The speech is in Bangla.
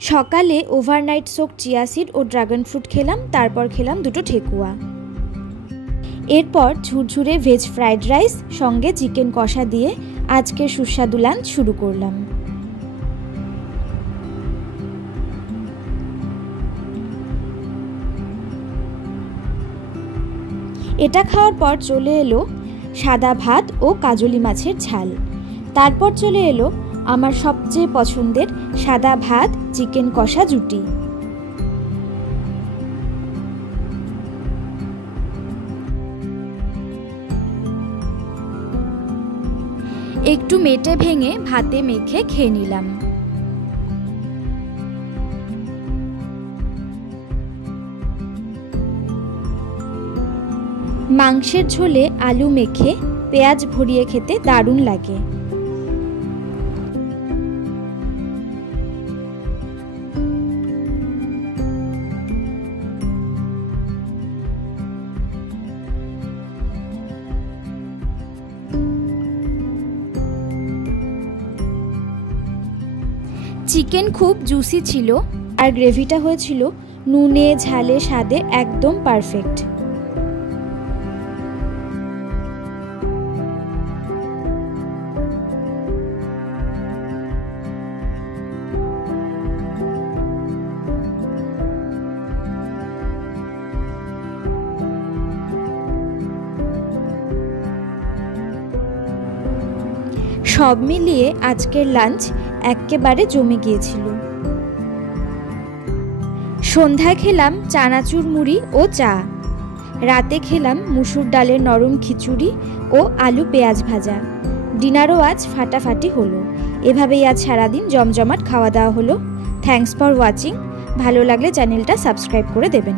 সকালে ওভারনাইট সোক চিয়া সিড ও ড্রাগন ফ্রুট খেলাম, তারপর খেলাম দুটো ঠেকুয়া। এরপর ঝুরঝুরে ভেজ ফ্রাইড রাইস সঙ্গে চিকেন কষা দিয়ে আজকের সুস্বাদু লাঞ্চ শুরু করলাম। এটা খাওয়ার পর চলে এলো সাদা ভাত ও কাজলি মাছের ঝাল। তারপর চলে এলো আমার সবচেয়ে পছন্দের সাদা ভাত চিকেন কষা জুটি। একটু মেটে ভেঙে ভাতে মেখে খেয়ে নিলাম। মাংসের ঝোলে আলু মেখে পেঁয়াজ ভরিয়ে খেতে দারুণ লাগে। চিকেন খুব জুসি ছিল আর গ্রেভিটা হয়েছিল নুনে ঝালে স্বাদে একদম পারফেক্ট। সব মিলিয়ে আজকের লাঞ্চ একেবারে জমে গিয়েছিল। সন্ধ্যায় খেলাম চানাচুর মুড়ি ও চা, রাতে খেলাম মুসুর ডালের নরম খিচুড়ি ও আলু পেঁয়াজ ভাজা। ডিনারও আজ ফাটাফাটি হলো। এভাবেই আজ সারাদিন জমজমাট খাওয়া দাওয়া হলো। Thanks for watching. ভালো লাগলে চ্যানেলটা সাবস্ক্রাইব করে দেবেন।